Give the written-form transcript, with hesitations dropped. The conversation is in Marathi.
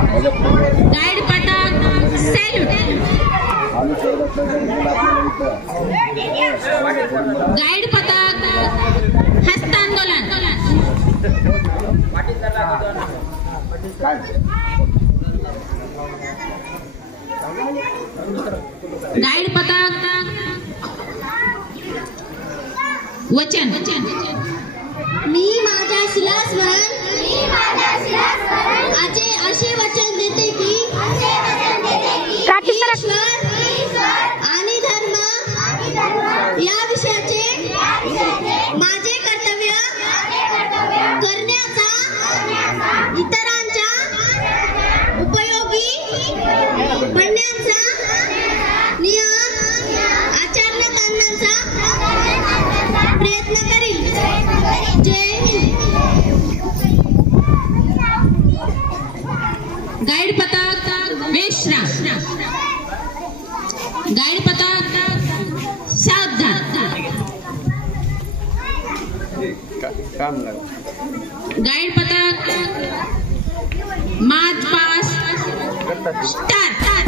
गाइड पथक सैल्यूट। गाइड पथक हस्तांदोलन। गाइड पथक वचन। मी माझ्या शिलास्मरण असे वचन देते की ईश्वर आणि धर्म या विषयाचे माझे कर्तव्य करण्याचा, इतरांच्या उपयोगी पडण्याचा, नियम आचरणात आणण्याचा प्रयत्न करील। जय हिंद। गाइड पथक वेश्रा। गाइड पथक सावधान। गाइड पथक मार्च पास स्टार्ट।